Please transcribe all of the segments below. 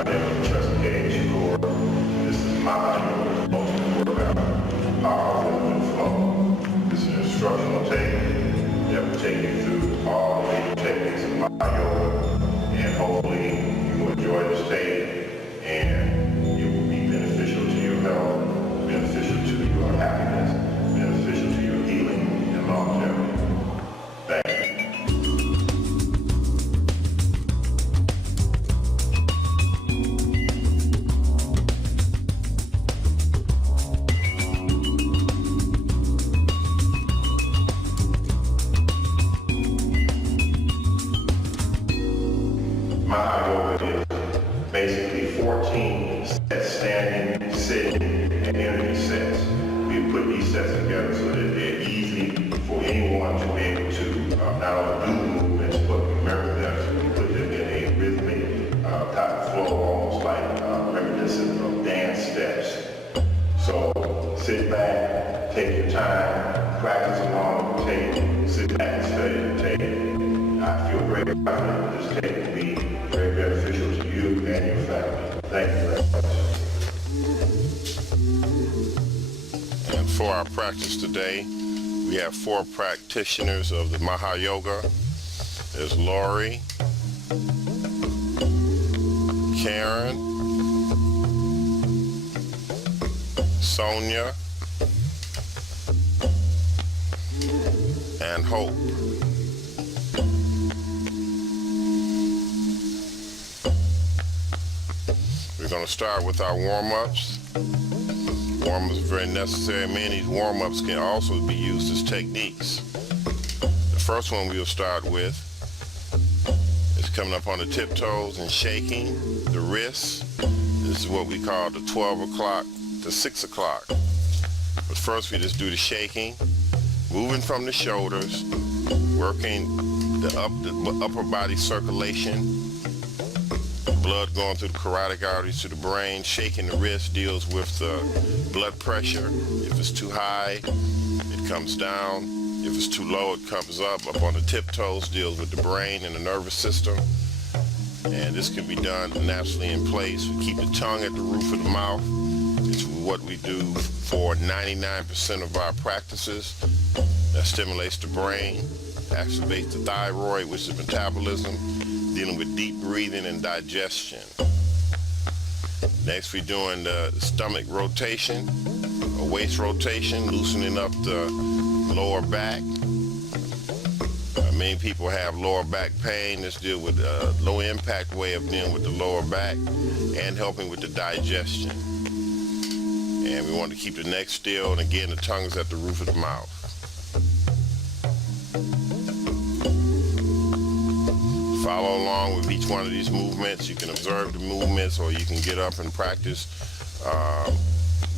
My name is Tai Chi Chuan. This is Maahaah Yoga, ultimate workout, power, rhythm, and flow. This is an instructional tape that will take you through all the techniques of Maahaah Yoga, and hopefully you will enjoy this tape and it will be beneficial to your health, beneficial to your happiness, beneficial to your healing and longevity. Thank you. Maahaah Yoga is basically 14 sets, standing, sitting, and energy sets. We put these sets together so that they're easy for anyone to be able to not only do the movements, but remember them. So we put them in a rhythmic type of flow, almost like reminiscent of dance steps. So sit back, take your time, practice along with the tape, sit back and study the tape. I feel very confident that this tape will be very beneficial to you and your family. Thank you very much. And for our practice today, we have 4 practitioners of the Maahaah Yoga. There's Lori, Karen, Sonia, and Hope. We're going to start with our warm-ups. Warm-ups are very necessary. Many of these warm-ups can also be used as techniques. The first one we'll start with is coming up on the tiptoes and shaking the wrists. This is what we call the 12 o'clock to 6 o'clock. But first we just do the shaking, moving from the shoulders, working the upper body circulation, blood going through the carotid arteries to the brain. Shaking the wrist deals with the blood pressure. If it's too high, it comes down. If it's too low, it comes up. Up on the tiptoes deals with the brain and the nervous system. And this can be done naturally in place. We keep the tongue at the roof of the mouth. It's what we do for 99% of our practices. That stimulates the brain, activates the thyroid, which is metabolism, dealing with deep breathing and digestion. Next, we're doing the stomach rotation, a waist rotation, loosening up the lower back. Many people have lower back pain. Let's deal with a low impact way of dealing with the lower back and helping with the digestion. And we want to keep the neck still, and again, the tongue is at the roof of the mouth. Follow along with each one of these movements. You can observe the movements, or you can get up and practice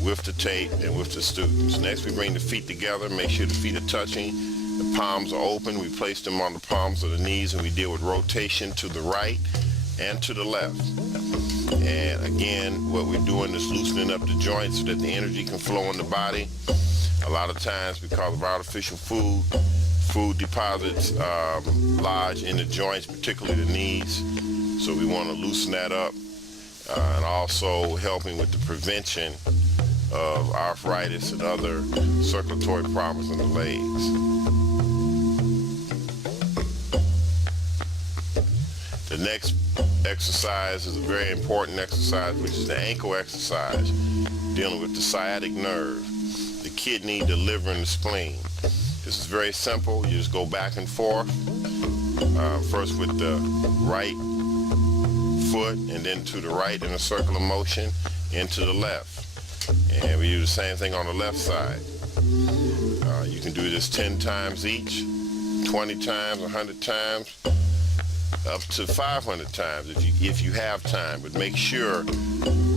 with the tape and with the students. Next, we bring the feet together. Make sure the feet are touching. The palms are open. We place them on the palms of the knees, and we deal with rotation to the right and to the left. And again, what we're doing is loosening up the joints so that the energy can flow in the body. A lot of times, because of artificial food deposits lodge in the joints, particularly the knees. So we want to loosen that up, and also helping with the prevention of arthritis and other circulatory problems in the legs. The next exercise is a very important exercise, which is the ankle exercise, dealing with the sciatic nerve, the kidney, the liver, and the spleen. This is very simple. You just go back and forth, first with the right foot, and then to the right in a circular motion, into the left. And we do the same thing on the left side. You can do this 10 times each, 20 times, 100 times, up to 500 times if you have time. But make sure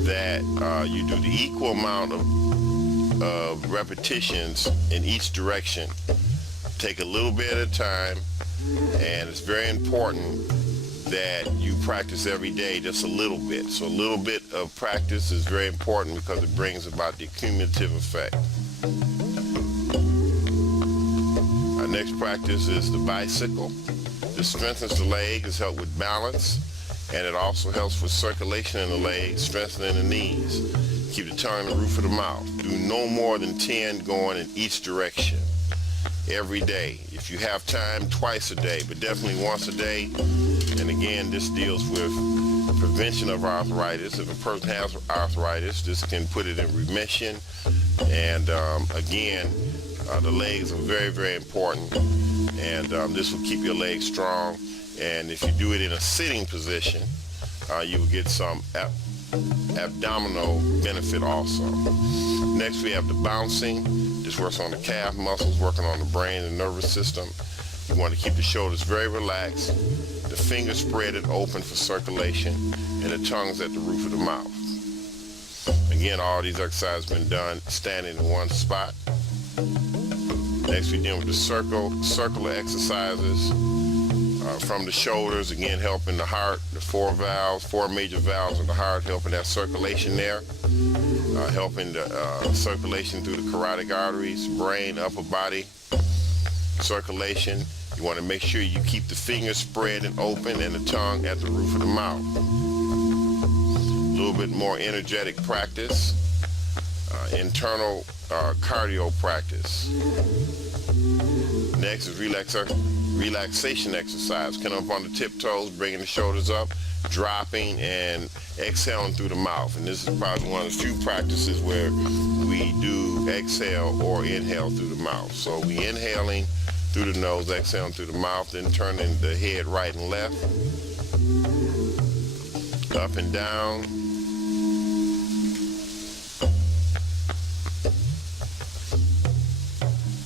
that you do the equal amount of repetitions in each direction. Take a little bit at a time, and it's very important that you practice every day just a little bit. So a little bit of practice is very important because it brings about the cumulative effect. Our next practice is the bicycle. This strengthens the leg, is helped with balance, And it also helps with circulation in the legs, strengthening the knees. Keep the tongue in the roof of the mouth. Do no more than 10 going in each direction every day. If you have time, twice a day, but definitely once a day. And again, this deals with prevention of arthritis. If a person has arthritis, this can put it in remission. And again, the legs are very, very important. And this will keep your legs strong. And if you do it in a sitting position, you will get some abdominal benefit also. Next, we have the bouncing. This works on the calf muscles, working on the brain and nervous system. You want to keep the shoulders very relaxed, the fingers spread open for circulation, and the tongue's at the roof of the mouth. Again, all these exercises have been done standing in one spot. Next, we deal with the circular exercises from the shoulders, again helping the heart, the four major valves of the heart, helping that circulation there, helping the circulation through the carotid arteries, brain, upper body circulation. You want to make sure you keep the fingers spread and open and the tongue at the roof of the mouth. A little bit more energetic practice, internal cardio practice. Next is relaxation exercise. Come up on the tiptoes, bringing the shoulders up, dropping and exhaling through the mouth. And this is probably one of the few practices where we do exhale or inhale through the mouth. So we inhaling through the nose, exhaling through the mouth, then turning the head right and left, up and down,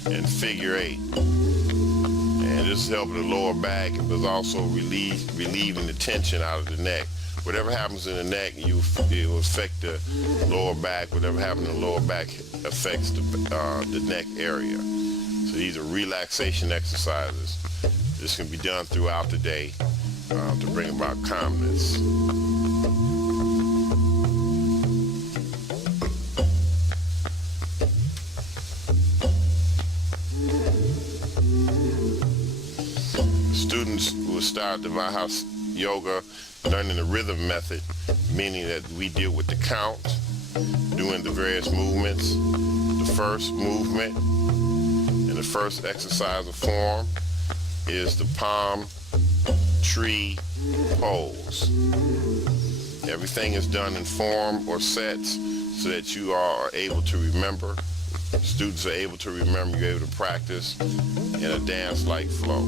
and figure 8. And this is helping the lower back, but also relieving the tension out of the neck. Whatever happens in the neck, it will affect the lower back. Whatever happens in the lower back affects the neck area. So these are relaxation exercises. This can be done throughout the day to bring about calmness. Students will start the Maahaah Yoga learning the rhythm method, meaning that we deal with the count, doing the various movements. The first movement and the first exercise of form is the palm tree pose. Everything is done in form or sets so that you are able to remember. Students are able to remember, you're able to practice in a dance-like flow.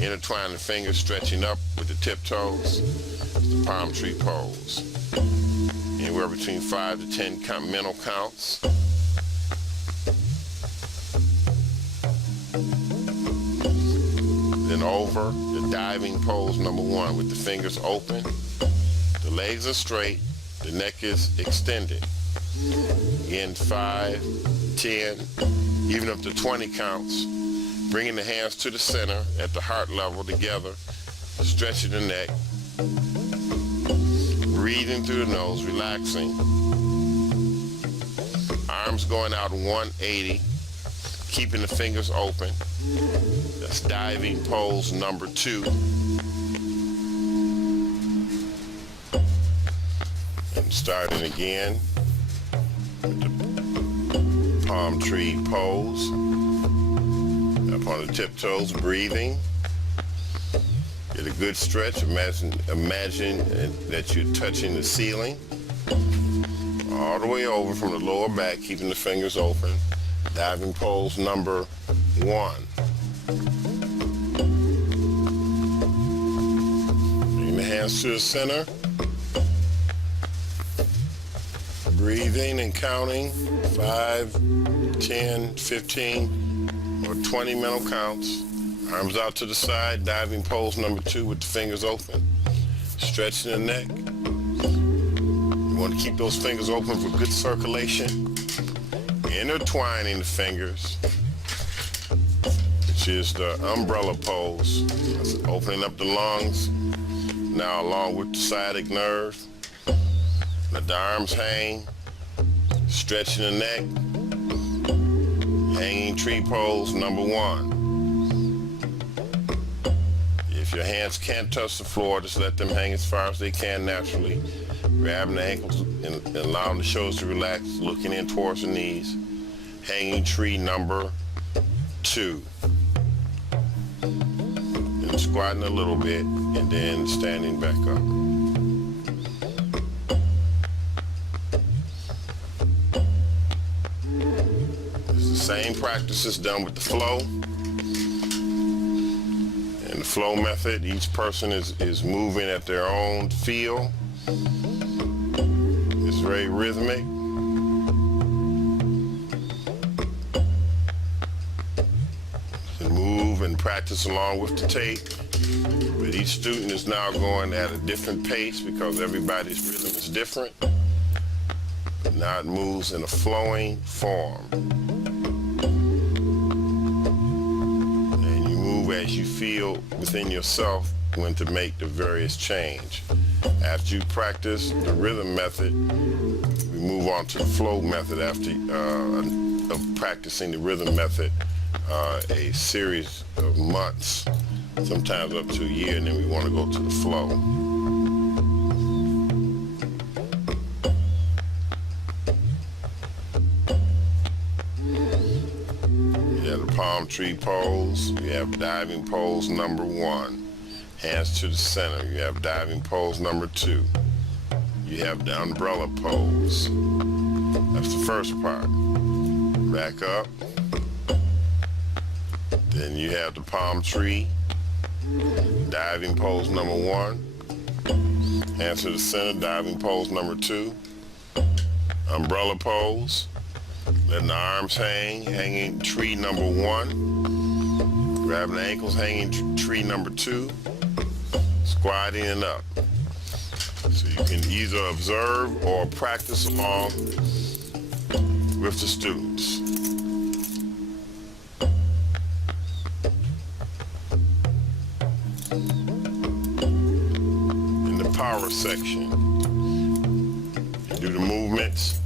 Intertwine the fingers, stretching up with the tiptoes, the palm tree pose. Anywhere between 5 to 10 mental counts. Then over, the diving pose number 1 with the fingers open. The legs are straight, the neck is extended. Again, 5, 10, even up to 20 counts. Bringing the hands to the center at the heart level together, stretching the neck, breathing through the nose, relaxing. Arms going out 180, keeping the fingers open. That's diving pose number 2. And starting again with the palm tree pose. Up on the tiptoes, breathing. Get a good stretch. Imagine that you're touching the ceiling. All the way over from the lower back, keeping the fingers open. Diving pose number 1. Bring the hands to the center. Breathing and counting. 5, 10, 15, or 20 mental counts. Arms out to the side, diving pose number 2 with the fingers open. Stretching the neck. You want to keep those fingers open for good circulation. Intertwining the fingers, which is the umbrella pose. That's opening up the lungs. Now along with the sciatic nerve. Let the arms hang. Stretching the neck. Hanging tree pose number 1. If your hands can't touch the floor, just let them hang as far as they can naturally. Grabbing the ankles and allowing the shoulders to relax, looking in towards the knees. Hanging tree number 2. And squatting a little bit, and then standing back up. It's the same practices done with the flow. And the flow method, each person is moving at their own feel. It's very rhythmic. And move and practice along with the tape. But each student is now going at a different pace because everybody's rhythm is different. But now it moves in a flowing form. And you move as you feel within yourself when to make the various change. After you practice the rhythm method, we move on to the flow method after of practicing the rhythm method a series of months, sometimes up to a year, and then we want to go to the flow. You have the palm tree pose. You have diving pose number 1. Hands to the center. You have diving pose number 2. You have the umbrella pose. That's the first part. Back up. Then you have the palm tree. Diving pose number 1. Hands to the center. Diving pose number 2. Umbrella pose. Letting the arms hang. Hanging tree number 1. Grabbing the ankles. Hanging tree number 2. Squatting and up. So you can either observe or practice along with the students. In the power section, you do the movements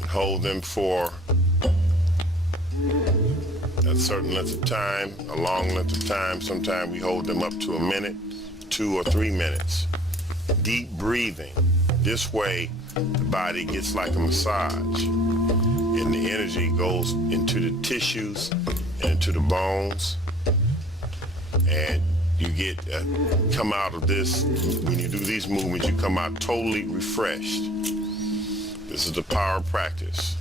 and hold them for a certain length of time, a long length of time. Sometimes we hold them up to a minute, 2 or 3 minutes. Deep breathing. This way, the body gets like a massage, and the energy goes into the tissues and into the bones, and you get come out of this. When you do these movements, you come out totally refreshed. This is the power practice,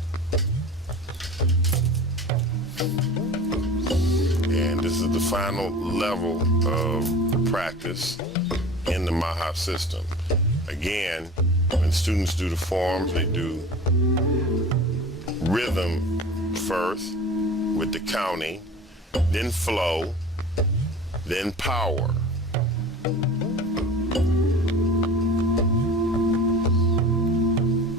and this is the final level of the practice in the Maahaah system. Again, when students do the forms, they do rhythm first with the counting, then flow, then power.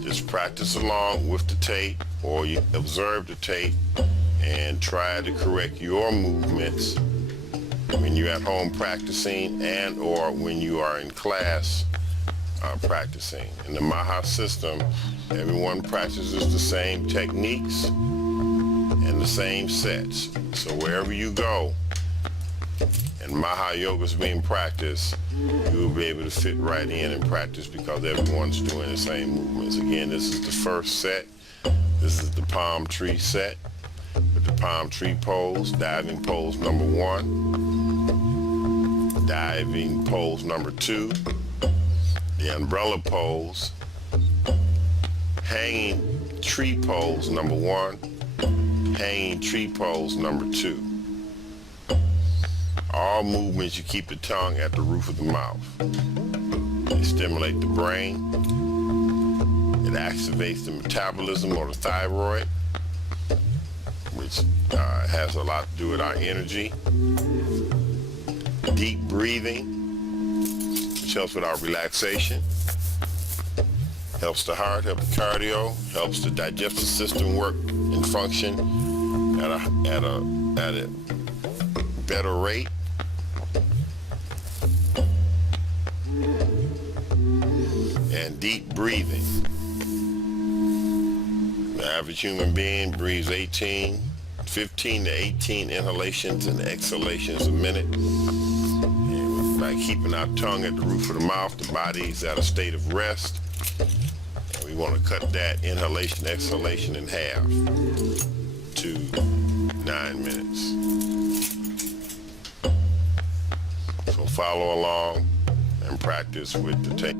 Just practice along with the tape, or you observe the tape and try to correct your movements when you're at home practicing and or when you are in class practicing. In the Maahaah system, everyone practices the same techniques and the same sets. So wherever you go and Maahaah Yoga is being practiced, you will be able to fit right in and practice because everyone's doing the same movements. Again, this is the first set. This is the palm tree set with the palm tree pose, diving pose number 1, diving pose number 2, the umbrella pose, hanging tree pose number 1, hanging tree pose number 2. All movements, you keep the tongue at the roof of the mouth. They stimulate the brain. It activates the metabolism or the thyroid, which has a lot to do with our energy. Deep breathing, which helps with our relaxation. Helps the heart, helps the cardio, helps the digestive system work and function at a better rate. And deep breathing. The average human being breathes 15 to 18 inhalations and exhalations a minute. And by keeping our tongue at the roof of the mouth. The body is at a state of rest. And we want to cut that inhalation, exhalation in half to 9 minutes. So follow along and practice with the tape.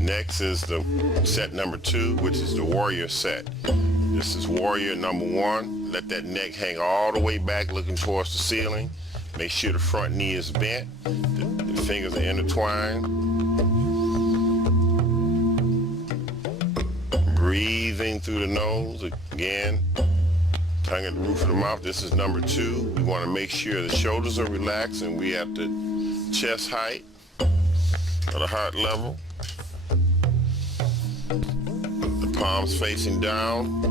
Next is the set number 2, which is the warrior set. This is warrior number 1. Let that neck hang all the way back looking towards the ceiling. Make sure the front knee is bent. The fingers are intertwined. Breathing through the nose. Again, tongue at the roof of the mouth. This is number 2. We want to make sure the shoulders are relaxed and we at the chest height or the heart level. The palms facing down.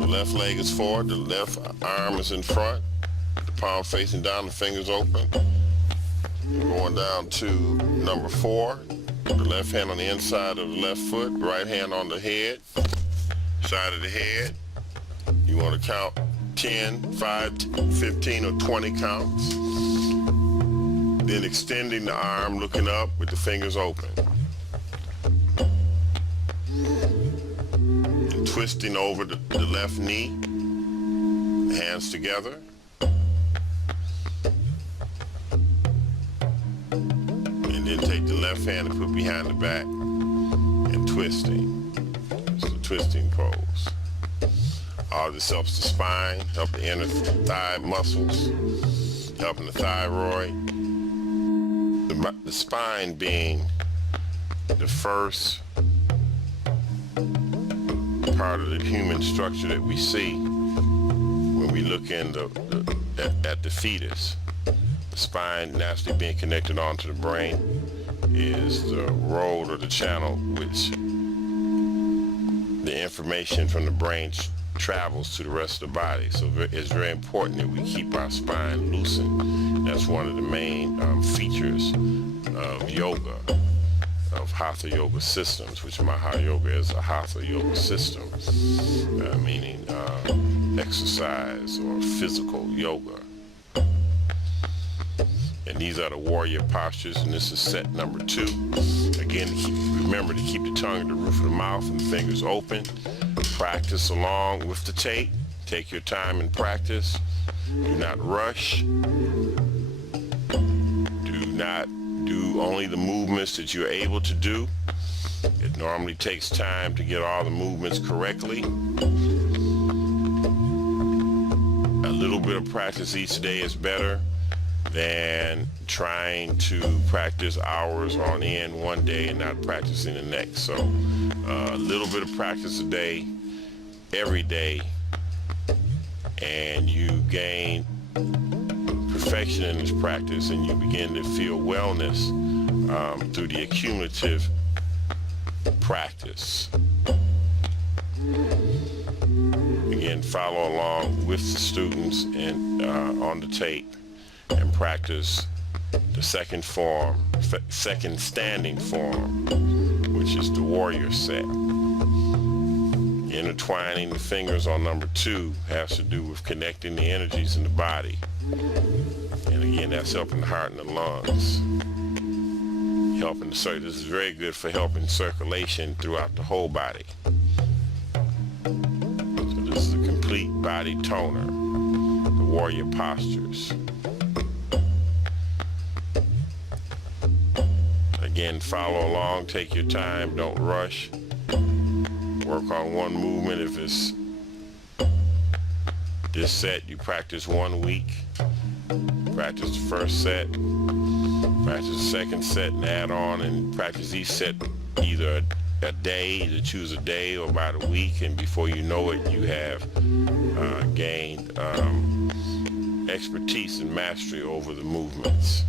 The left leg is forward. The left arm is in front. The palm facing down. The fingers open. Going down to number 4. The left hand on the inside of the left foot. Right hand on the head. Side of the head. You want to count 10, 5, 15, or 20 counts. Then extending the arm, looking up with the fingers open. And twisting over the left knee, hands together. And then take the left hand and put behind the back and twisting. It's the twisting pose. All this helps the spine, help the inner thigh muscles, helping the thyroid. The spine being the first part of the human structure that we see when we look at the fetus. The spine naturally being connected onto the brain is the road or the channel which the information from the brain travels to the rest of the body. So it's very important that we keep our spine loosened. That's one of the main features of yoga, of Hatha Yoga systems, which Maahaah Yoga is a Hatha Yoga system, meaning exercise or physical yoga. And these are the warrior postures, and this is set number 2. Again, remember to keep the tongue at the roof of the mouth and the fingers open. Practice along with the tape. Take your time and practice. Do not rush. Do not do only the movements that you're able to do. It normally takes time to get all the movements correctly. A little bit of practice each day is better than trying to practice hours on end one day and not practicing the next. So a little bit of practice a day, every day, and you gain perfection in this practice, and you begin to feel wellness through the accumulative practice. Again, follow along with the students and on the tape and practice the second standing form, which is the warrior set. Intertwining the fingers on number 2 has to do with connecting the energies in the body. And again, that's helping the heart and the lungs. Helping the circulation. This is very good for helping circulation throughout the whole body. complete body toner, the warrior postures. Again, follow along, take your time, don't rush. Work on one movement. If it's this set, you practice 1 week. Practice the first set, practice the second set and add on, and practice each set either a day, either choose a day or about a week, and before you know it, you have gained expertise and mastery over the movements.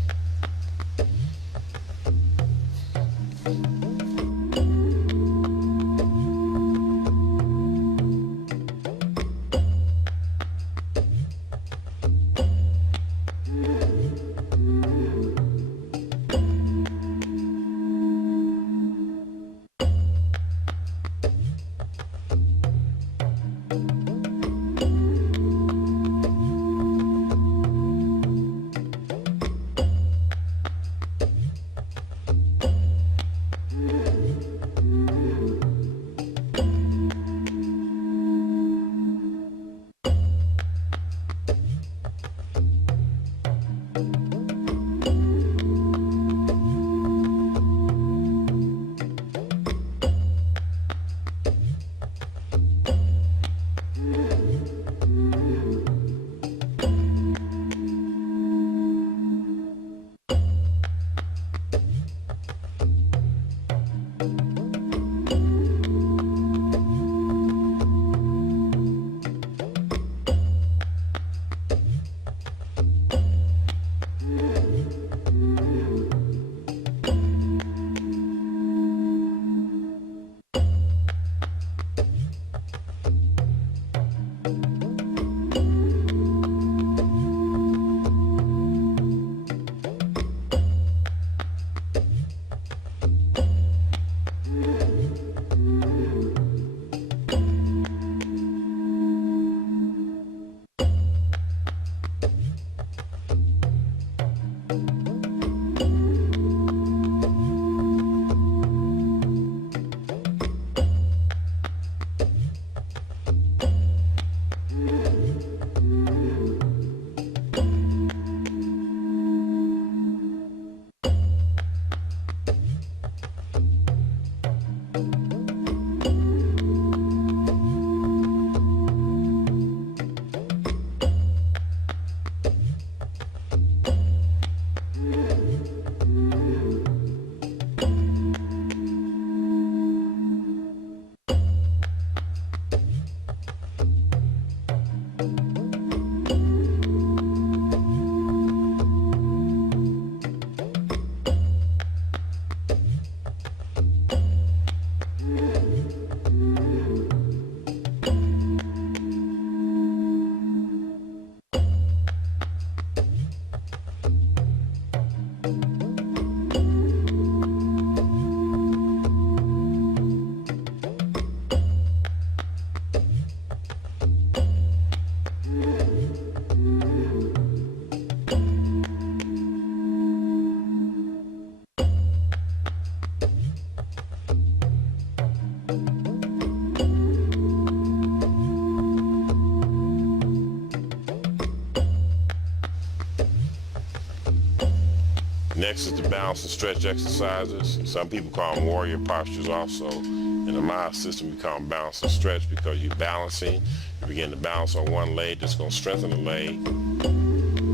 Next is the balance and stretch exercises. Some people call them warrior postures also. In the Maahaah system, we call them balance and stretch because you're balancing. You begin to balance on one leg, that's going to strengthen the leg,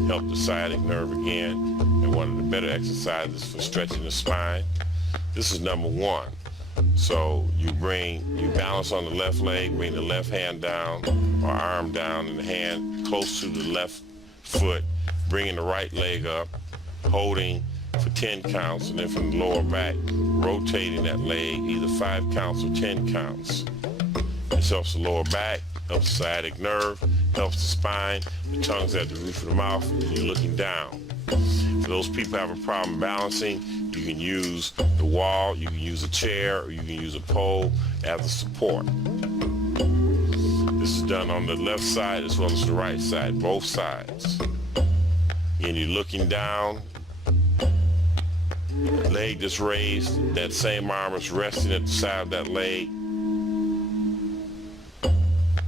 help the sciatic nerve again, and one of the better exercises for stretching the spine. This is number one. So you balance on the left leg, bring the left hand down or arm down and the hand close to the left foot, bringing the right leg up, holding for 10 counts, and then from the lower back, rotating that leg either 5 counts or 10 counts. This helps the lower back, helps the sciatic nerve, helps the spine, the tongue's at the roof of the mouth, and you're looking down. For those people who have a problem balancing, you can use the wall, you can use a chair, or you can use a pole as a support. This is done on the left side as well as the right side, both sides. And you're looking down, leg that's raised, that same arm is resting at the side of that leg,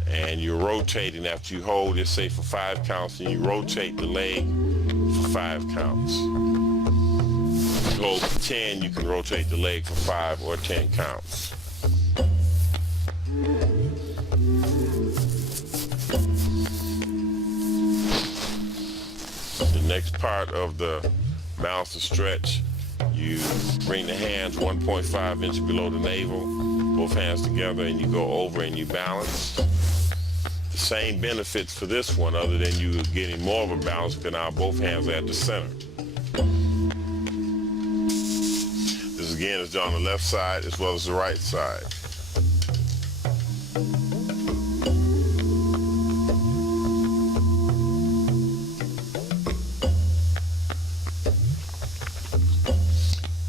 and you're rotating after you hold it, say for 5 counts, and you rotate the leg for 5 counts. If you hold for 10, you can rotate the leg for 5 or 10 counts. The next part of the balance and stretch, you bring the hands 1.5 inches below the navel, both hands together, and you go over and you balance. The same benefits for this one, other than you getting more of a balance because now both hands are at the center. This again is done on the left side as well as the right side.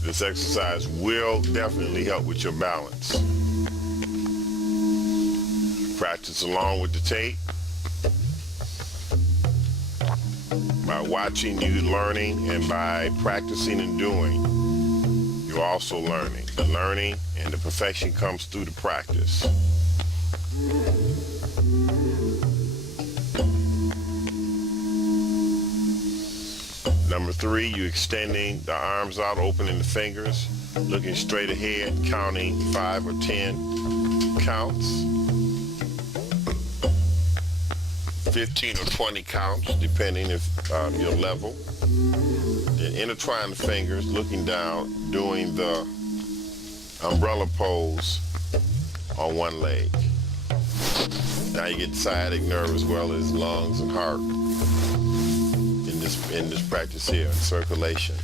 This exercise will definitely help with your balance. Practice along with the tape. By watching, you learning, and by practicing and doing, you're also learning. The learning and the perfection comes through the practice. Number 3, you extending the arms out, opening the fingers, looking straight ahead, counting 5 or 10 counts, 15 or 20 counts, depending if your level. Then intertwine the fingers, looking down, doing the umbrella pose on one leg. Now you get the sciatic nerve as well as lungs and heart in this practice here, circulation.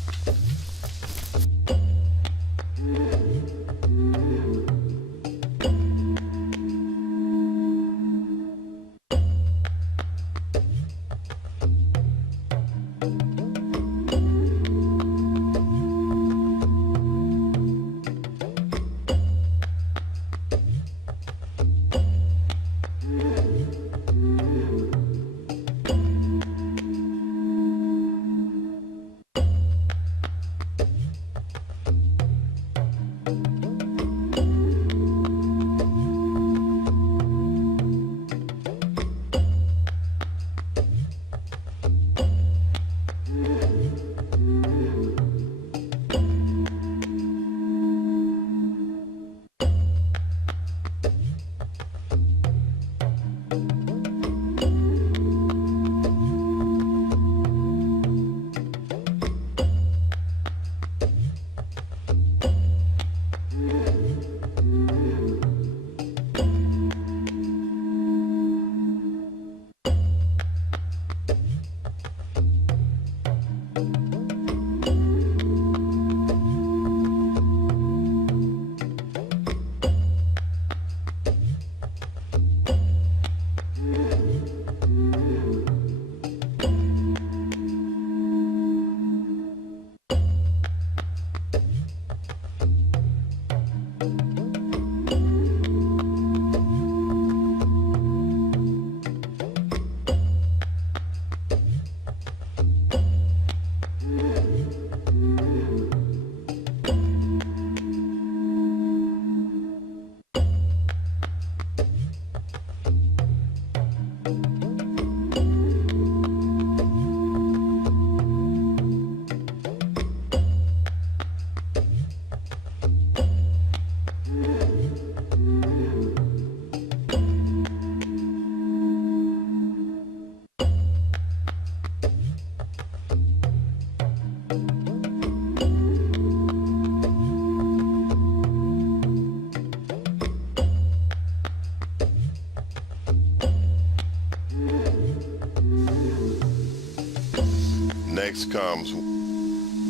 Next comes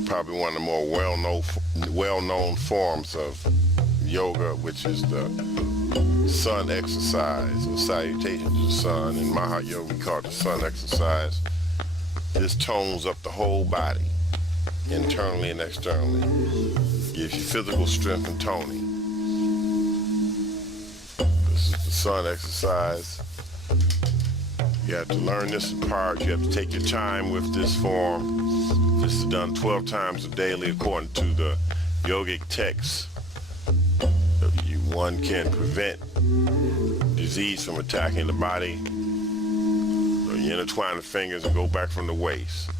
probably one of the more well-known forms of yoga, which is the sun exercise, or salutation to the sun. In Maahaah Yoga, we call it the sun exercise. This tones up the whole body, internally and externally. Gives you physical strength and toning. This is the sun exercise. You have to learn this in parts. You have to take your time with this form. This is done 12 times daily according to the yogic texts. One can prevent disease from attacking the body. So you intertwine the fingers and go back from the waist.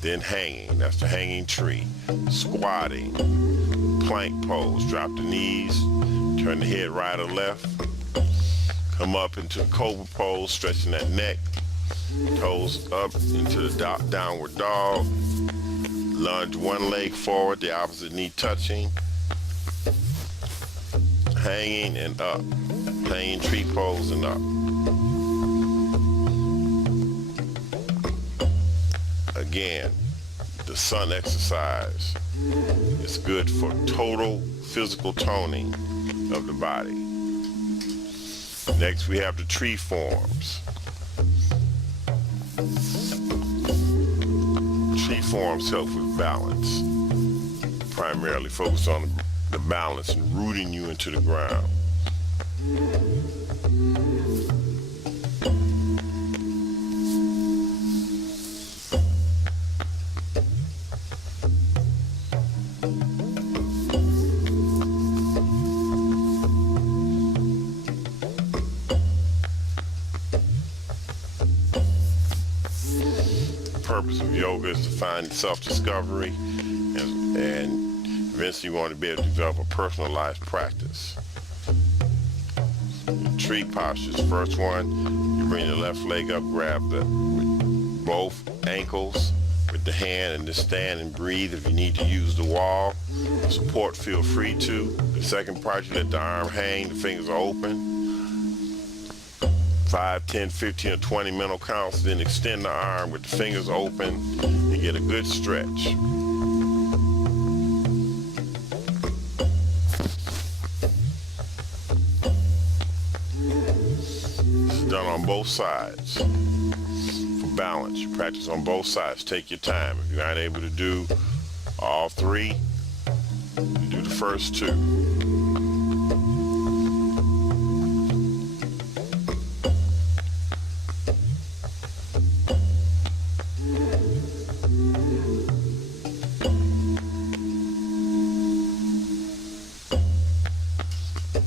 Then hanging, that's the hanging tree. Squatting, plank pose, drop the knees, turn the head right or left. Come up into the cobra pose, stretching that neck. Toes up into the downward dog. Lunge one leg forward, the opposite knee touching. Hanging and up. Hanging tree pose and up. Again, the sun exercise is good for total physical toning of the body. Next we have the tree forms. Tree forms help with balance. Primarily focus on the balance and rooting you into the ground. The purpose of yoga is to find self-discovery and eventually you want to be able to develop a personalized practice. Tree postures. First one, you bring the left leg up, grab with both ankles with the hand and just stand and breathe. If you need to use the wall, support, feel free to. The second part, you let the arm hang, the fingers are open. 5, 10, 15, or 20 mental counts, then extend the arm with the fingers open and get a good stretch. Done on both sides for balance. You practice on both sides. Take your time. If you're not able to do all three, you do the first two.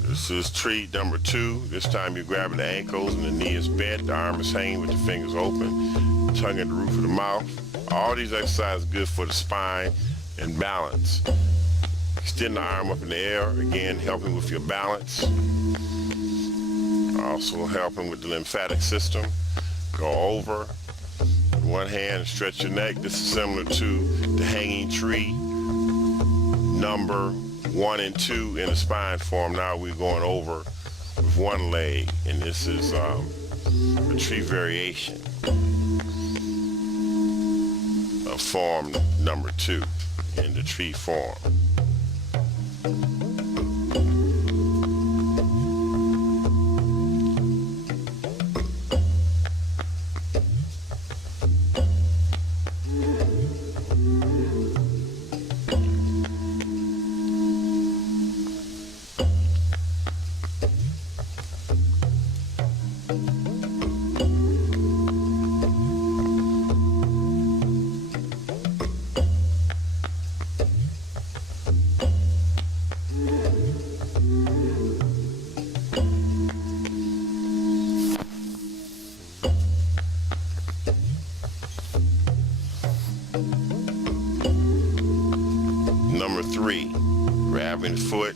This is tree number 2. This time you're grabbing the ankles and the knee is bent, the arm is hanging with the fingers open, tongue at the roof of the mouth. All these exercises are good for the spine and balance. Extend the arm up in the air, again helping with your balance. Also helping with the lymphatic system. Go over with one hand and stretch your neck. This is similar to the hanging tree number 1 and 2 in the spine form. Now we're going over with one leg, and this is a tree variation of form number 2 in the tree form. Number 3, grabbing the foot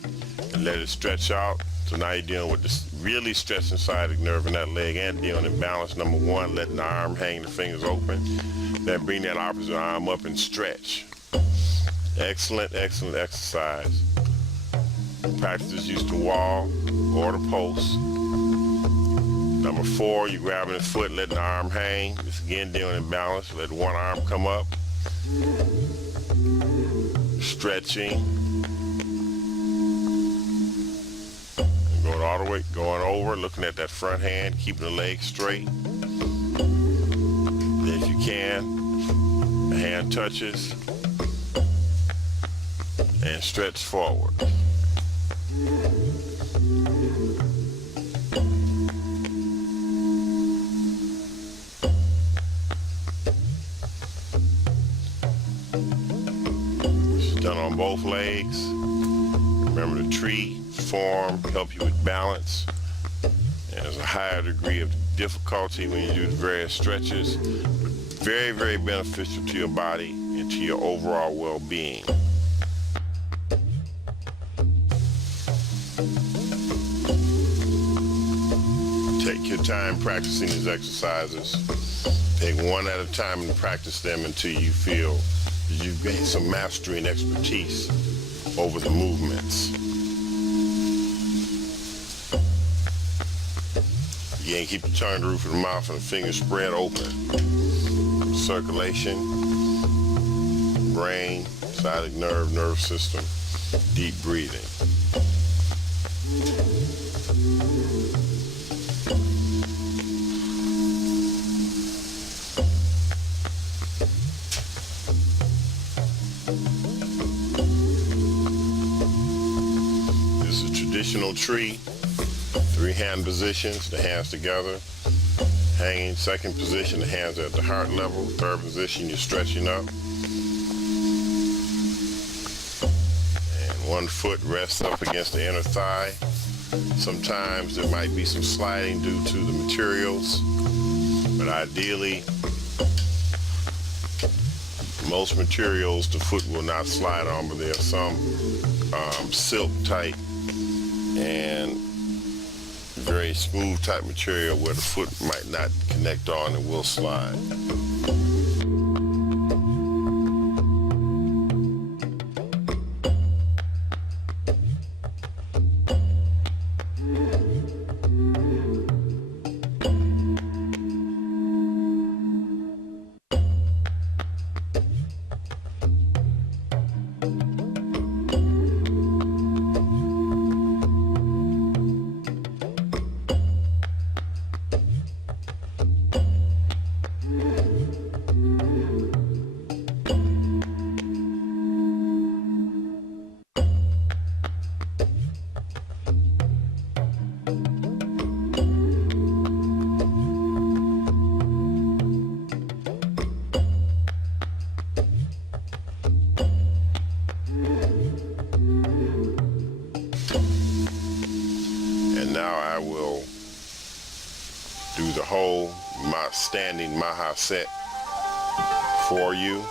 and let it stretch out. So now you're dealing with this really stretching sciatic nerve in that leg and dealing in balance. Number 1, letting the arm hang, the fingers open. Then bring that opposite arm up and stretch. Excellent, excellent exercise. Practice this use the wall or the post. Number 4, you're grabbing the foot, letting the arm hang. This again dealing in balance. Let one arm come up. Stretching. And going all the way, going over, looking at that front hand, keeping the leg straight. Then if you can, the hand touches and stretch forward. Done on both legs. Remember the tree form, help you with balance And there's a higher degree of difficulty when you do the various stretches. Very, very beneficial to your body and to your overall well-being. Take your time practicing these exercises. Take one at a time and practice them until you feel that you've gained some mastery and expertise over the movements. Again, keep the tongue to the roof of the mouth and the fingers spread open. Circulation, brain, sciatic nerve, nerve system, deep breathing. This is a traditional tree. 3 hand positions, the hands together, hanging. Second position, the hands are at the heart level. Third position, you're stretching up. And one foot rests up against the inner thigh. Sometimes there might be some sliding due to the materials, but ideally, most materials the foot will not slide on, but there are some silk type and very smooth type material where the foot might not connect on and will slide. Do the whole standing Maahaah set for you.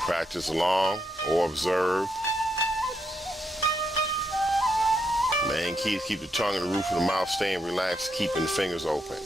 Practice along or observe. Main key is keep the tongue in the roof of the mouth, staying relaxed, keeping the fingers open.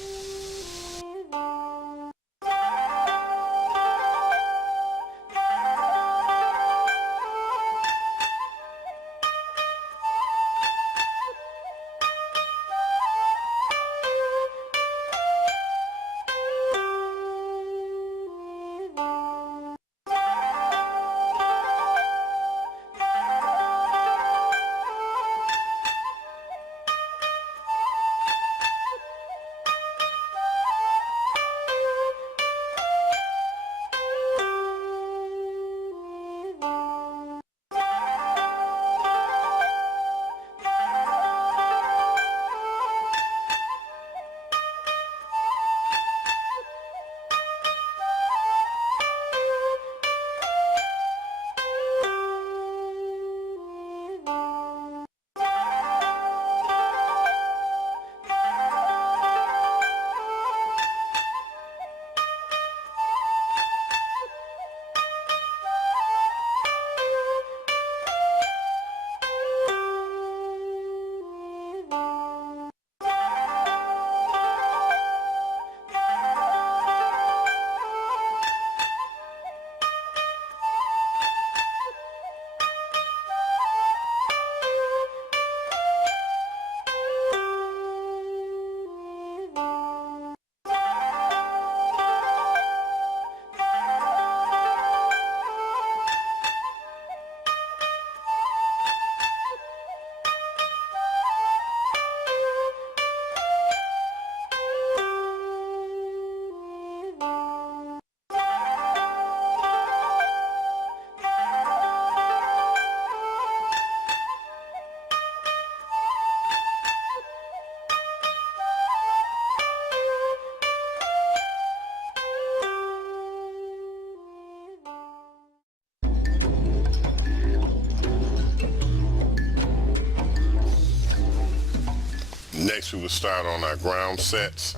Next, we will start on our ground sets.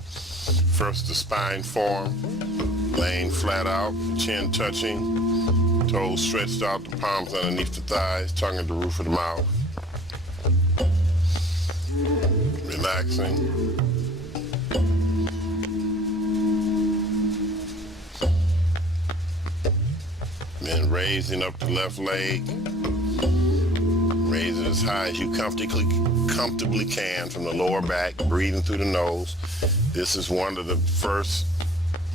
First, the spine form, laying flat out, chin touching, toes stretched out, the palms underneath the thighs, tongue at the roof of the mouth. Relaxing. Then raising up the left leg, raise it as high as you comfortably can from the lower back, breathing through the nose. This is one of the first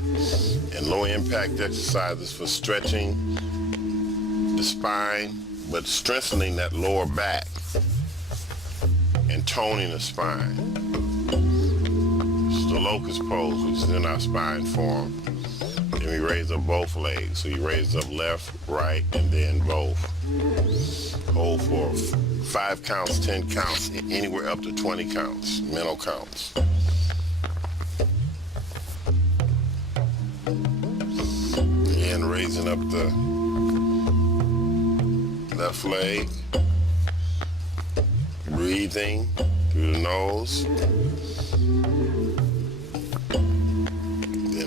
and low impact exercises for stretching the spine, but strengthening that lower back and toning the spine. This is the locust pose, which is in our spine form. Then we raise up both legs. So you raise up left, right, and then both. Hold for 5 counts, 10 counts, anywhere up to 20 counts, mental counts. Again, raising up the left leg, breathing through the nose.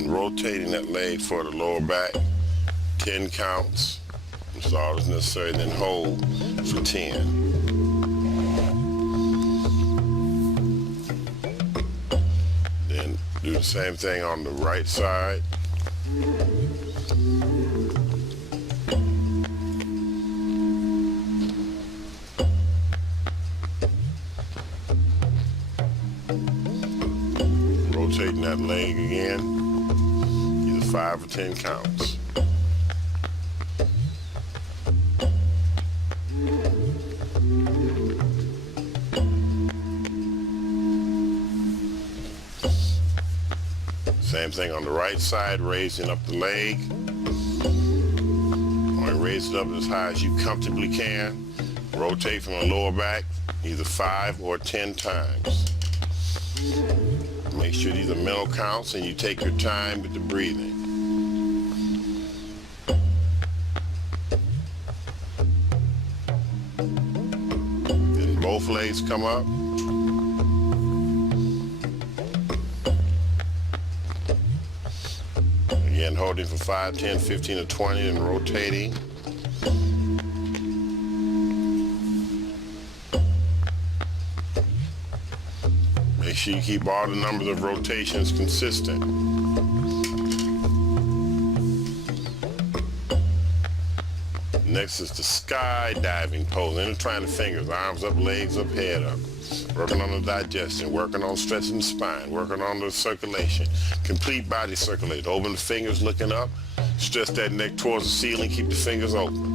Rotating that leg for the lower back, 10 counts, which is all that's necessary, then hold for 10. Then do the same thing on the right side. Rotating that leg again. 5 or 10 counts. Same thing on the right side, raising up the leg. Or raise it up as high as you comfortably can. Rotate from the lower back, either 5 or 10 times. Make sure these are mental counts and you take your time with the breathing. Then both legs come up. Again, holding for 5, 10, 15, or 20 and rotating. Make sure you keep all the numbers of rotations consistent. Next is the skydiving pose. Intertwine the fingers, arms up, legs up, head up. Working on the digestion, working on stretching the spine, working on the circulation. Complete body circulation. Open the fingers, looking up. Stretch that neck towards the ceiling, keep the fingers open.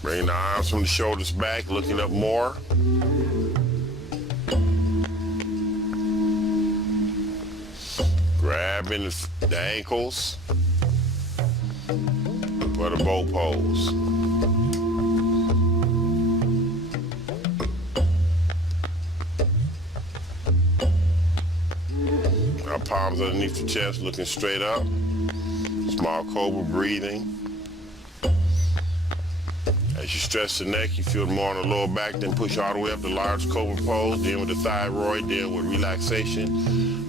Bring the arms from the shoulders back, looking up more. Grabbing the ankles for the bow pose. Our palms underneath the chest, looking straight up. Small cobra breathing. As you stretch the neck, you feel more on the lower back, then push all the way up to large cobra pose, then with the thyroid, then with relaxation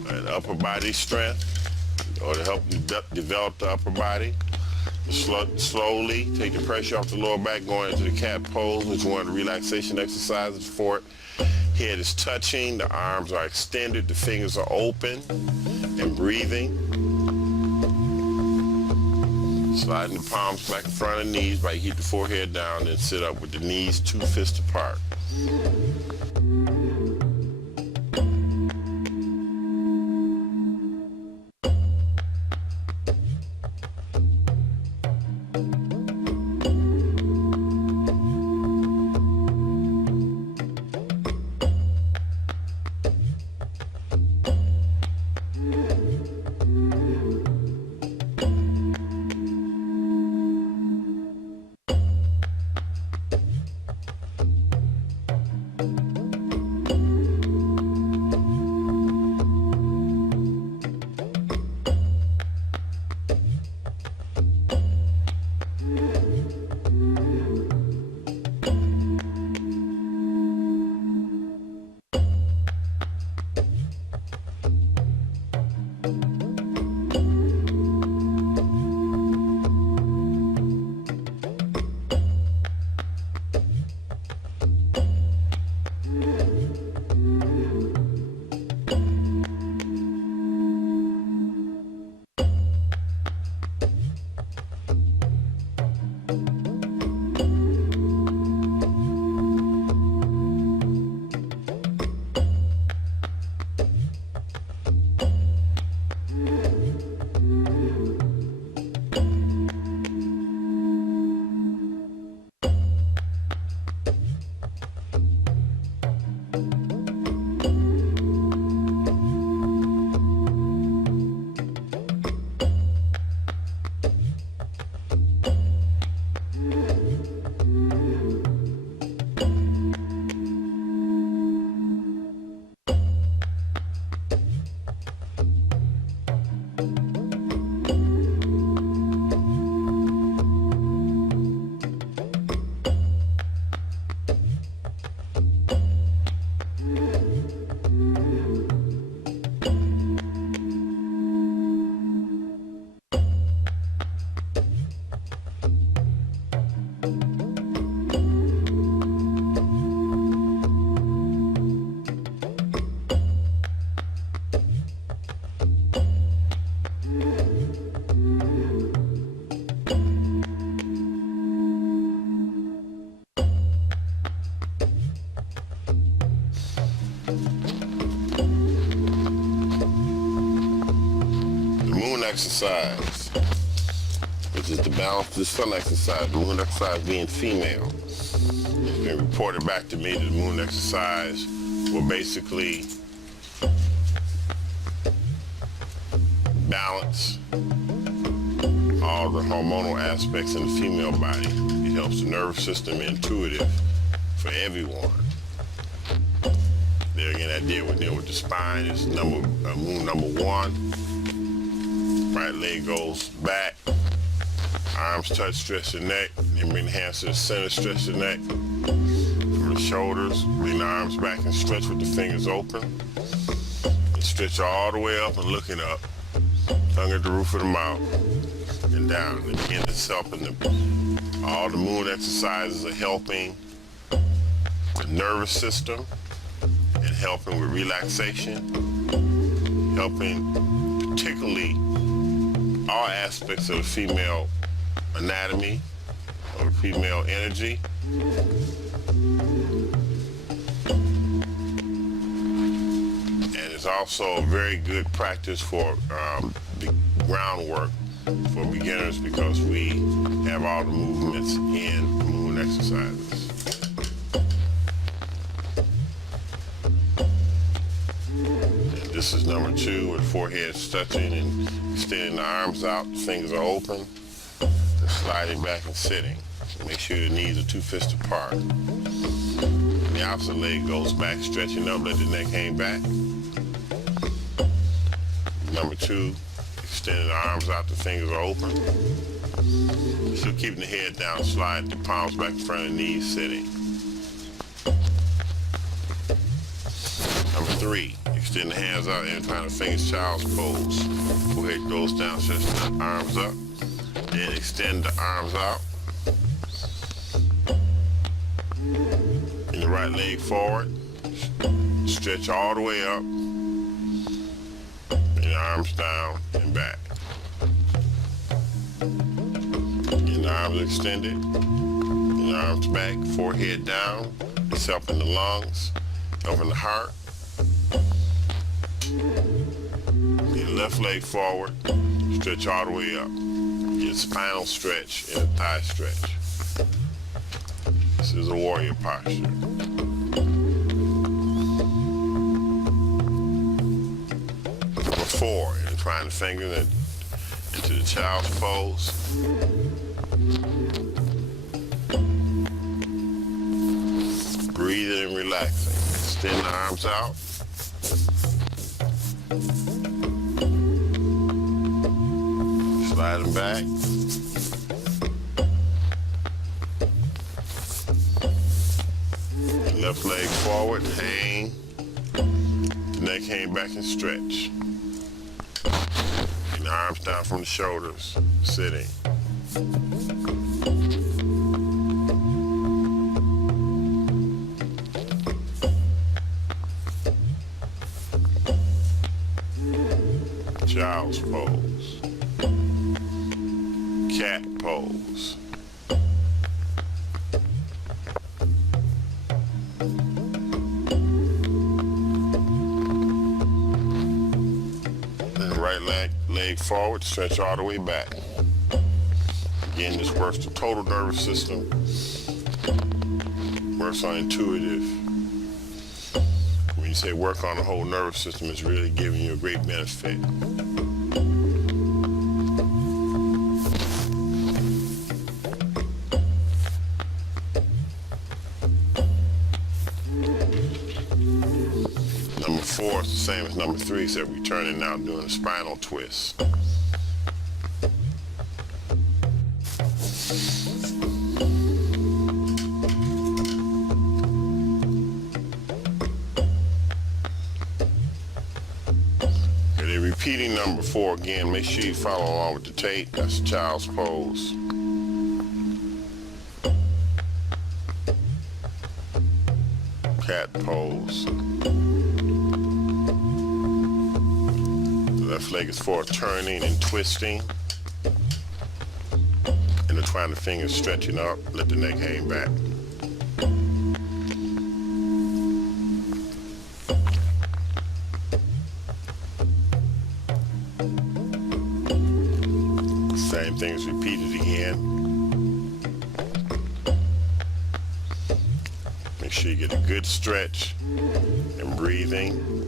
and upper body strength, or to help you develop the upper body. Slowly take the pressure off the lower back, going into the cat pose, which is one of the relaxation exercises for it. Head is touching, the arms are extended, the fingers are open, and breathing. Sliding the palms back in front of the knees, by keep the forehead down, and sit up with the knees 2 fists apart. exercise, which is to balance the sun exercise. The moon exercise being female. It's been reported back to me that the moon exercise will basically balance all the hormonal aspects in the female body. It helps the nervous system intuitive for everyone. There again, that deal with the spine is moon number 1. Right leg goes back. Arms touch, stretch the neck. Then bring the hands to the center, stretch the neck. From the shoulders, bring the arms back and stretch with the fingers open. And stretch all the way up and looking up. Tongue at the roof of the mouth and down. And again, it's helping all the moon exercises are helping the nervous system and helping with relaxation, helping particularly all aspects of the female anatomy or female energy. And it's also a very good practice for the groundwork for beginners because we have all the movements in the moon exercises. And this is number 2 with foreheads touching and extending the arms out, the fingers are open, and sliding back and sitting. So make sure the knees are 2 fists apart. And the opposite leg goes back, stretching up, let the neck hang back. Number 2, extending the arms out, the fingers are open. Still keeping the head down, slide the palms back in front of the knees, sitting. Number 3, extend the hands out, incline the fingers, child's pose. Forehead goes down, stretch the arms up. Then extend the arms out. And the right leg forward. Stretch all the way up. Arms down and back. And the arms extended. And the arms back, forehead down. It's helping the lungs, helping the heart. And the left leg forward. Stretch all the way up. Get a spinal stretch and a thigh stretch. This is a warrior posture. Number 4, entwine the fingers into the child's pose. Breathing and relaxing. Extend the arms out. Slide them back. Left leg forward, hang. The neck hang back and stretch. And the arms down from the shoulders, sitting. Child's pose. Cat pose. Leg forward, stretch all the way back. Again, this works the total nervous system, works on intuitive. When you say work on the whole nervous system, it's really giving you a great benefit. Number 4 is the same as number 3, except we're turning now doing a spinal twist. Okay, repeating number 4 again. Make sure you follow along with the tape. That's the child's pose. Cat pose. Left leg is forward, turning and twisting. Intertwine the fingers, stretching up, let the neck hang back. Same thing is repeated again. Make sure you get a good stretch and breathing.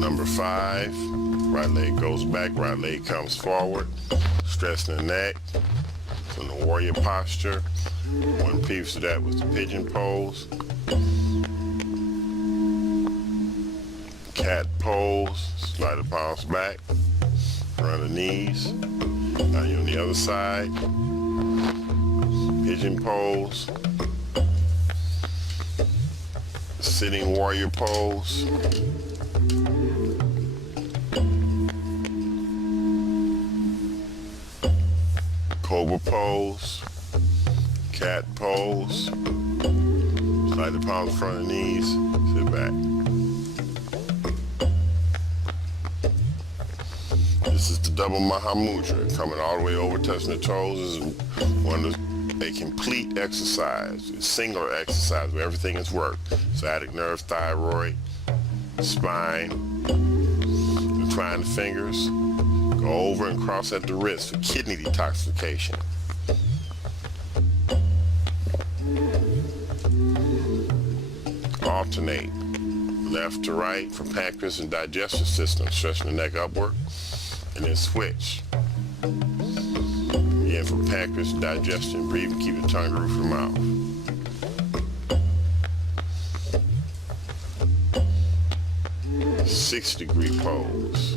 Number 5, right leg goes back, right leg comes forward, stressing the neck. It's in the warrior posture. One previous to that was the pigeon pose. Cat pose, slide the palms back, front of the knees. Now you're on the other side. Pigeon pose. Sitting warrior pose. Cobra pose, cat pose, slide the palms in front of the knees, sit back. This is the double Maahaah, coming all the way over, touching the toes. This is a complete exercise, a singular exercise where everything is worked. Sciatic nerve, thyroid, spine, entwine the fingers. Go over and cross at the wrist for kidney detoxification. Alternate left to right for pancreas and digestive system, stretching the neck upward, and then switch. Again, for pancreas and digestion, breathe and keep the tongue to the roof of the mouth. 6-degree pose.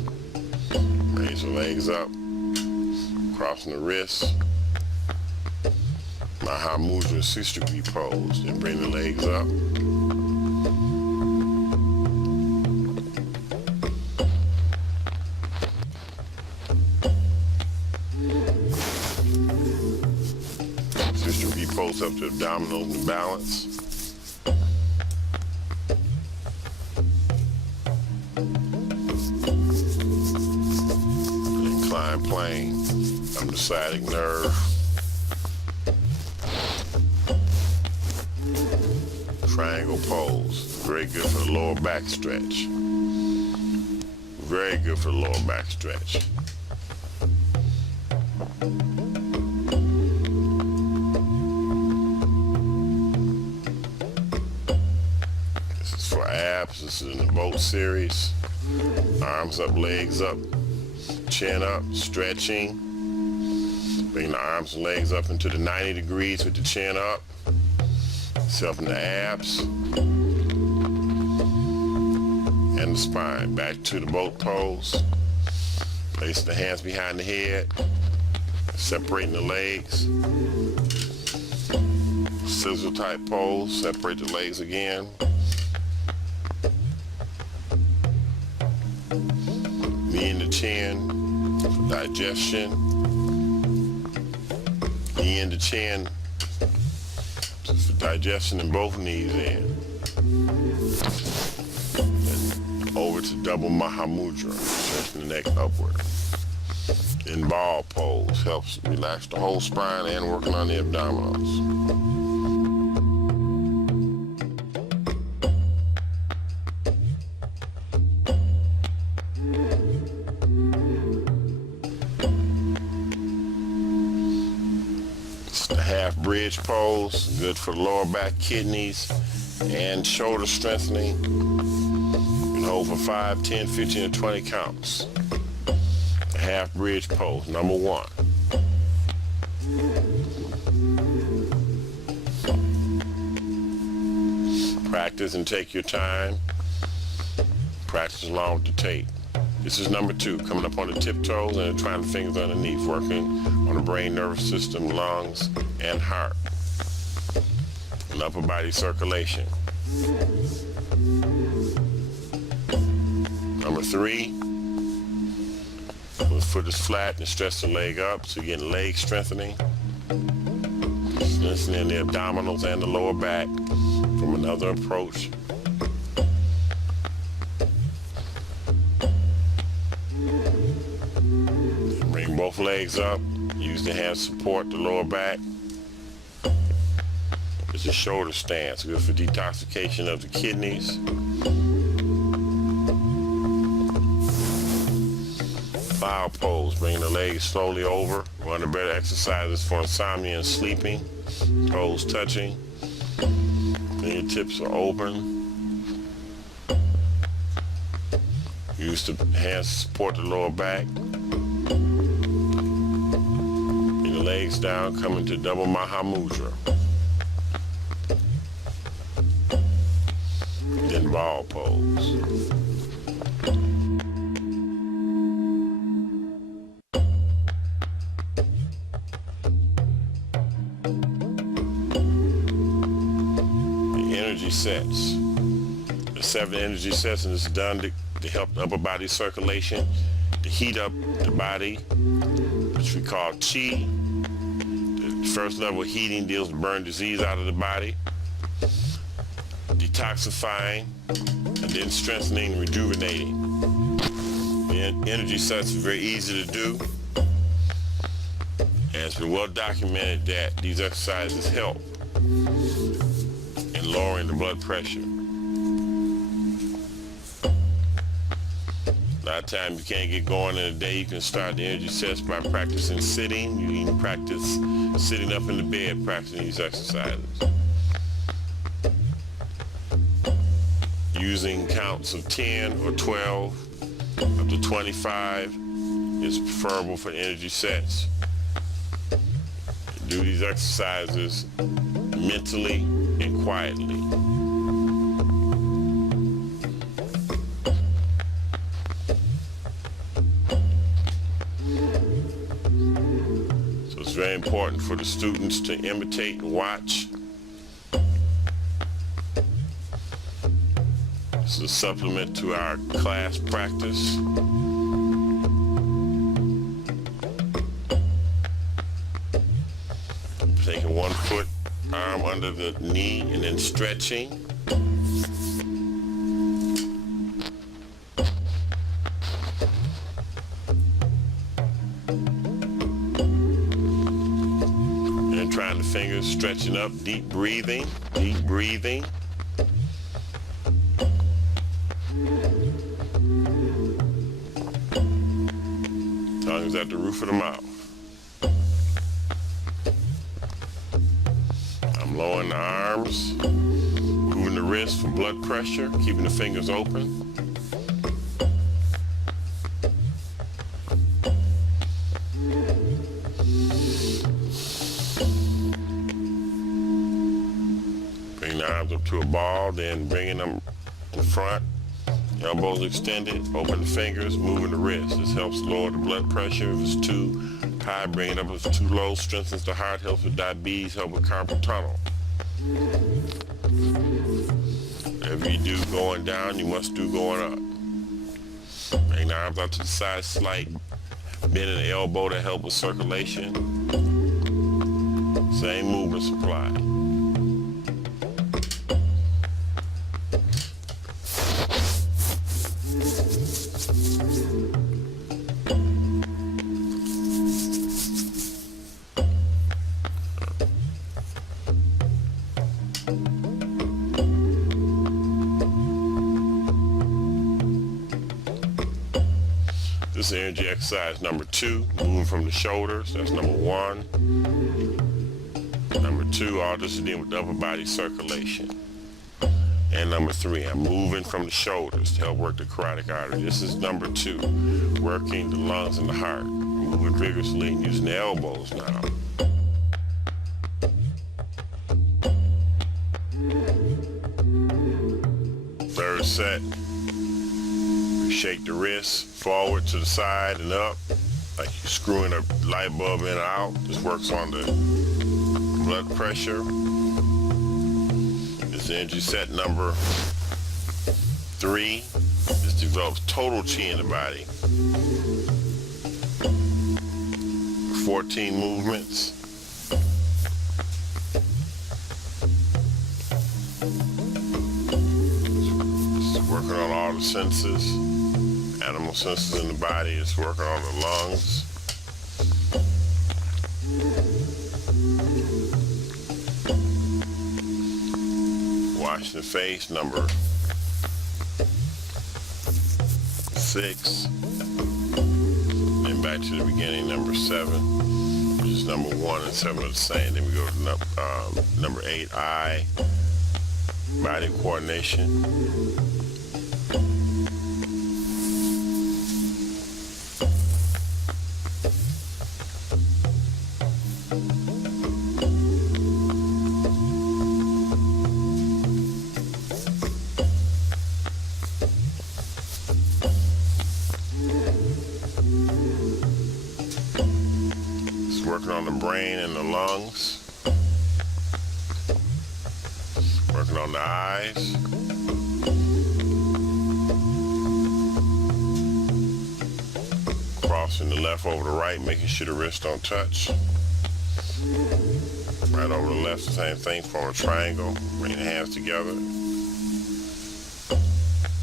Raise the legs up, crossing the wrists. Maahaah-Rooh 6-degree pose. Then bring the legs up. Pose up to the abdominals and balance. Incline plane, up the sciatic nerve. Triangle pose, very good for the lower back stretch. Very good for the lower back stretch. This is in the boat series. Arms up, legs up, chin up, stretching. Bring the arms and legs up into the 90 degrees with the chin up. Self in the abs. And the spine. Back to the boat pose. Place the hands behind the head. Separating the legs. Scissor type pose. Separate the legs again. Knee in the chin for digestion. Knee in the chin for digestion in both knees in. And over to double Maahaah, stretching the neck upward. In ball pose helps relax the whole spine and working on the abdominals. Half bridge pose, good for lower back, kidneys, and shoulder strengthening. You can hold for 5, 10, 15, or 20 counts. The half bridge pose, number 1. Practice and take your time. Practice along with the tape. This is number 2, coming up on the tiptoes and trying the fingers underneath, working on the brain, nervous system, lungs, and heart, and upper body circulation. Number 3, When the foot is flat, and stretch the leg up, so you're getting leg strengthening. Strengthening the abdominals and the lower back from another approach. Bring both legs up. Use the hands to support the lower back. It's a shoulder stance, good for detoxification of the kidneys. Plow pose, bring the legs slowly over. One of the better exercises for insomnia and sleeping. Toes touching. Fingertips are open. Use the hands to support the lower back. Bring the legs down, come into double Maahaah Mudra. Then ball pose. Energy sets. The 7 energy sets, and it's done to help the upper body circulation, to heat up the body, which we call Qi. The first level of heating deals with burn disease out of the body, detoxifying, and then strengthening and rejuvenating. The energy sets are very easy to do, and it's been well documented that these exercises help in lowering the blood pressure. A lot of times you can't get going in a day. You can start the energy sets by practicing sitting. You can practice sitting up in the bed, practicing these exercises. Using counts of 10 or 12 up to 25 is preferable for energy sets. Do these exercises mentally and quietly. So it's very important for the students to imitate and watch. This is a supplement to our class practice. Taking one foot, arm under the knee, and then stretching. And trying the fingers, stretching up, deep breathing, deep breathing. Tongue is at the roof of the mouth. Lowering the arms, moving the wrists for blood pressure, keeping the fingers open. Bring the arms up to a ball, then bringing them in front, elbows extended, open the fingers, moving the wrists. This helps lower the blood pressure. If it's too high, bring it up. If it's too low, strengthens the heart, helps with diabetes, helps with carpal tunnel. Whatever you do going down, you must do going up. Bring the arms out to the side, slight bend in the elbow to help with circulation. Same movement supply. This is energy exercise number 2, moving from the shoulders. That's number 1. Number 2, all this is dealing with the upper body circulation. And number 3, I'm moving from the shoulders to help work the carotid artery. This is number 2, working the lungs and the heart. Moving vigorously and using the elbows now. Third set. Shake the wrists forward to the side and up, like you're screwing a light bulb in and out. This works on the blood pressure. This is energy set number 3. This develops total Qi in the body. 14 movements. It's working on all the senses, animal senses in the body. It's working on the lungs. Wash the face, number 6. Then back to the beginning, number 7, which is number 1 and 7 are the same. Then we go to number 8, eye, body coordination. Working on the brain and the lungs, working on the eyes, crossing the left over the right, making sure the wrists don't touch. Right over the left, the same thing, form a triangle, bring the hands together.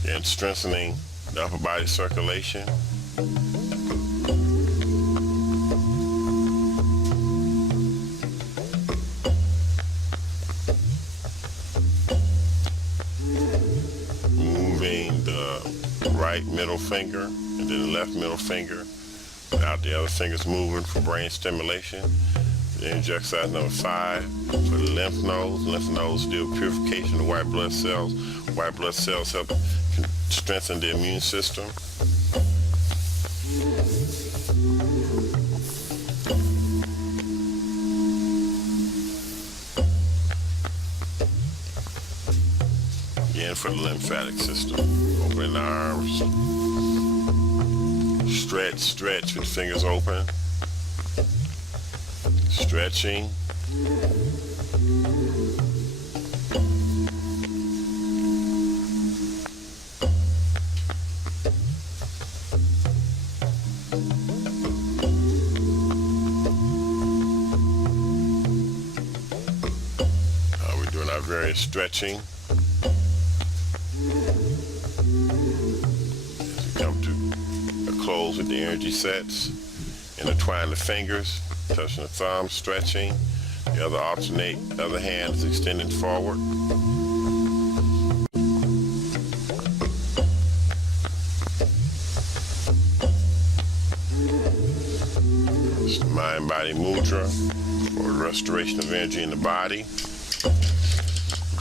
And strengthening the upper body circulation. Right middle finger and then the left middle finger without the other fingers moving for brain stimulation. Then exercise number 5 for the lymph nodes. Lymph nodes do purification of white blood cells. White blood cells help strengthen the immune system. Again for the lymphatic system. Open the arms. Stretch with the fingers open. Stretching. We're doing our various stretching. Close with the energy sets, intertwine the fingers, touching the thumbs, stretching. The other hand is extended forward. Mind-body mudra for restoration of energy in the body.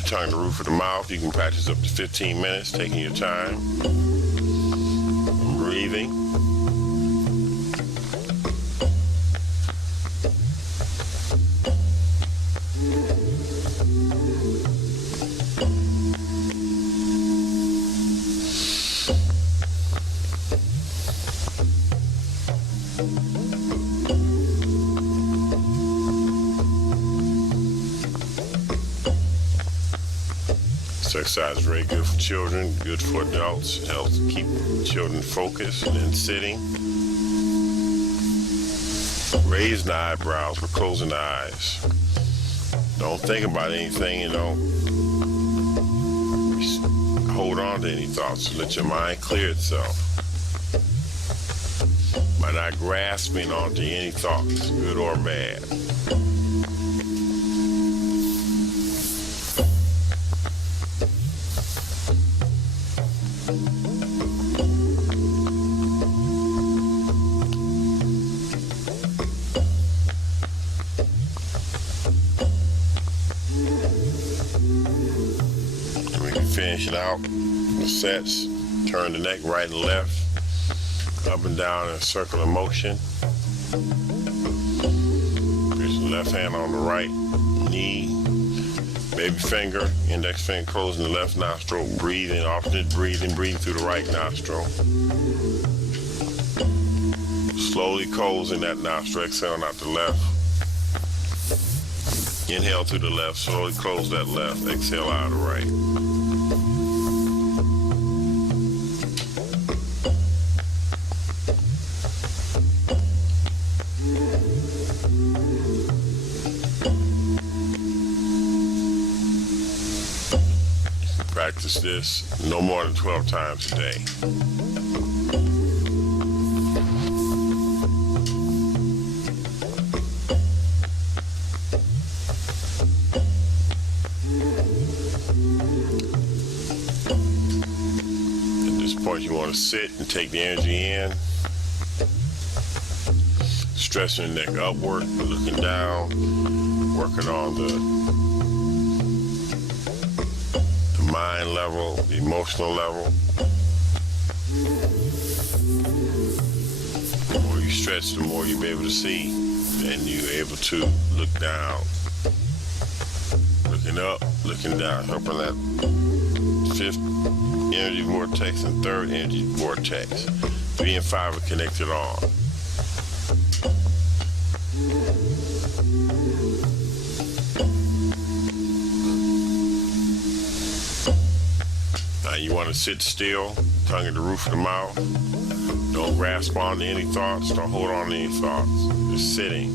Tongue to roof of the mouth. You can practice up to 15 minutes, taking your time. Breathing. This exercise is very good for children, good for adults. It helps keep children focused. And then sitting. Raise the eyebrows. We're closing the eyes. Don't think about anything and don't hold on to any thoughts. Let your mind clear itself by not grasping onto any thoughts, good or bad. Finish it out. The sets. Turn the neck right and left. Up and down in a circular motion. Place the left hand on the right knee. Baby finger, index finger closing the left nostril. Breathing, alternate breathing through the right nostril. Slowly closing that nostril, exhaling out the left. Inhale through the left, slowly close that left, exhale out of the right. practice this no more than 12 times a day. At this point, you want to sit and take the energy in, stretching the neck upward, looking down, working on the mind level, the emotional level. The more you stretch, the more you'll be able to see, and you're able to look down, looking up, looking down, helping that fifth energy vortex and third energy vortex. 3 and 5 are connected on. Now you want to sit still, tongue at the roof of the mouth. Don't grasp on to any thoughts, don't hold on to any thoughts. Just sitting.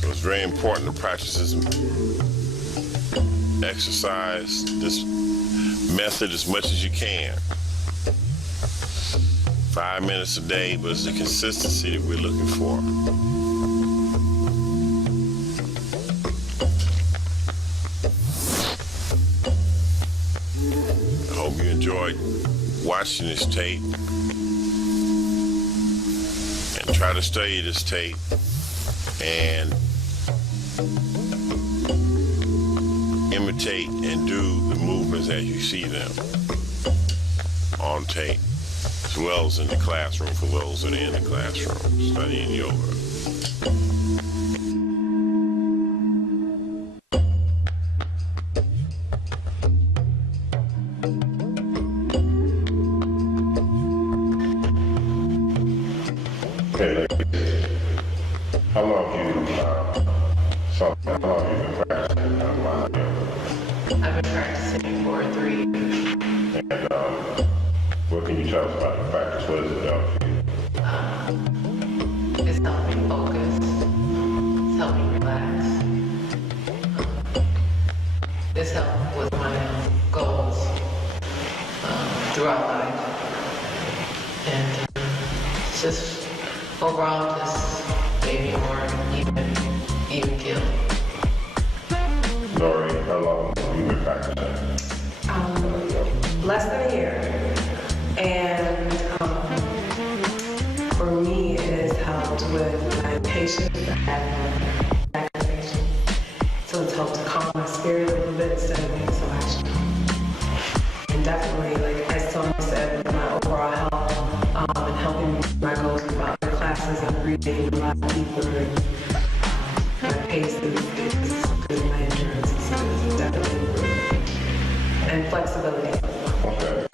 So it's very important to practice this exercise, this method as much as you can. 5 minutes a day, but it's the consistency that we're looking for. I hope you enjoyed watching this tape, and try to study this tape and imitate and do the movements as you see them on tape, as well as in the classroom for those that are in the classroom studying yoga. Okay, ladies, how long have you been practicing Maahaah Yoga? I've been practicing for 3 years. And what can you tell us about the practice? What has it done for you? It's helped me focus. It's helped me relax. It's helped with my goals throughout life. And it's just overall just made me more even killed. Lori, how long have you been practicing? Less than a year. And for me, it has helped with my patience. I have relaxation. So it's helped to calm my spirit a little bit instead of being so agitated. And definitely, like as Sonia said, with my overall health and helping me with my goals about the classes and breathing a lot deeper. And my pace is good, my endurance is definitely improved. And flexibility. Okay.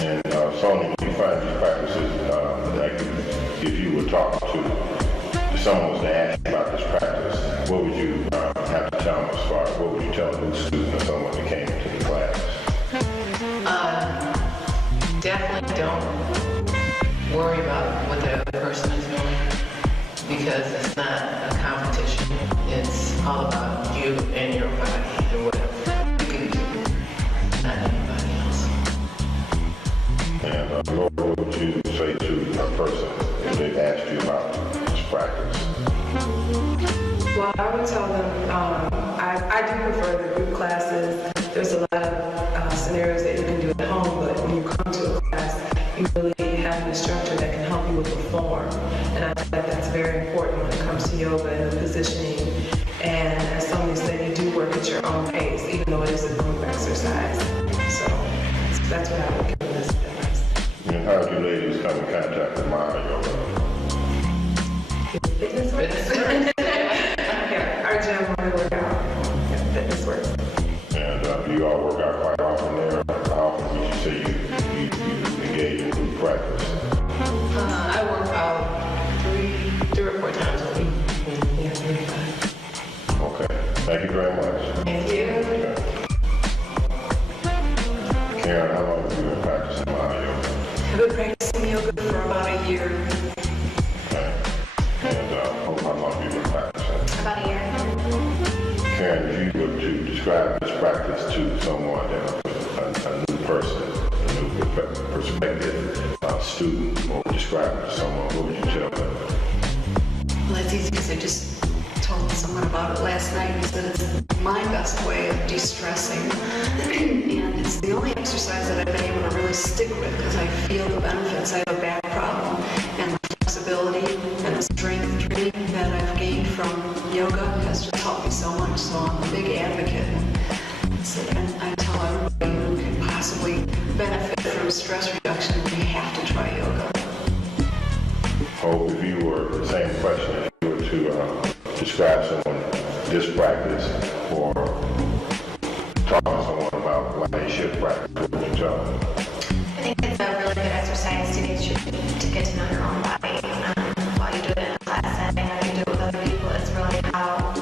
And Sonia, do you find these practices, like if you were talking to someone was to ask you about this practice, what would you have to tell them as far as what would you tell a new student or someone that came into the class? Definitely don't worry about what the other person is doing, because it's not a competition. It's all about you and your body and what you can do, not anybody else. And Lord, what would you say to a person if they asked you about this practice? Well, I would tell them, I do prefer the group classes. There's a lot of scenarios that you can do at home, but when you come to a class, you really have an instructor that can help you with the form. And I think that's very important when it comes to yoga and the positioning. And as Sonia said, you do work at your own pace, even though it is a group exercise. So that's what I would give this advice. And how did you ladies come in contact with Maahaah Yoga? Fitness works. Yeah, our gym where we work out. Yeah, fitness works. And do you all work out quite often there? How often would you say you engage in group practice? I work out 3 or 4 times a week. Yeah, 3 to 5. Okay. Thank you very much. Thank you. Okay. Karen, how long have you been practicing Maahaah Yoga? I've been practicing yoga for about a year. Okay. And you were to describe this practice to someone, a new person, a new perspective student, or describe it to someone, what would you tell them? Well, that's easy because I just told someone about it last night. He said it's my best way of de-stressing. And it's the only exercise that I've been able to really stick with because I feel the benefits. I have a back problem, and the flexibility and the strength training that I've gained from yoga has just helped me so much. So I'm a big advocate. And I tell everybody who can possibly benefit from stress reduction, you have to try yoga. Hope, if you were the same question, if you were to describe someone this practice or talk to someone about why they should practice, what would you tell them? I think it's a really good exercise to get to know your own body. While you do it in a class setting, how you do it with other people, it's really how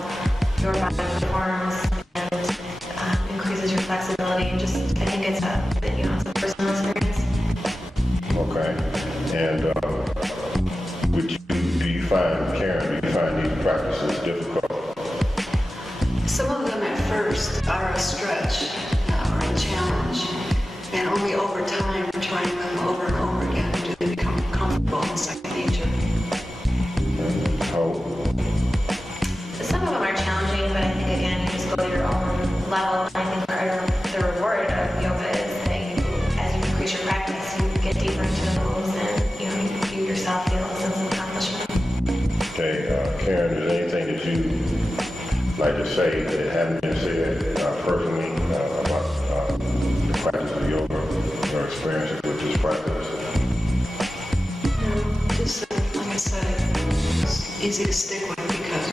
your body performs and increases your flexibility. And just, I think it's a personal experience. Okay. And do you find these practices difficult? Some of them at first are a stretch or a challenge, and only over time, trying them over and over again, do they become comfortable and second nature. Some of them are challenging, but I think again, you just go to your own level. And I think the reward of yoga is that as you increase your practice, you get deeper into the moves, and you yourself feel a sense of accomplishment. Okay, Karen, is there anything that you like to say that hadn't been said personally about the practice of yoga, your experiences with this practice? Just like I said, it's easy to stick with because